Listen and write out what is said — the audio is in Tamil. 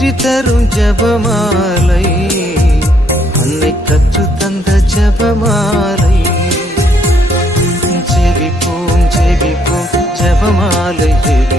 வெற்றி தரும் ஜபமாலை, அன்னை கற்று தந்த ஜபமாலை. ஜெபிப்போம் ஜெபிப்போம் ஜபமாலை ஜெபி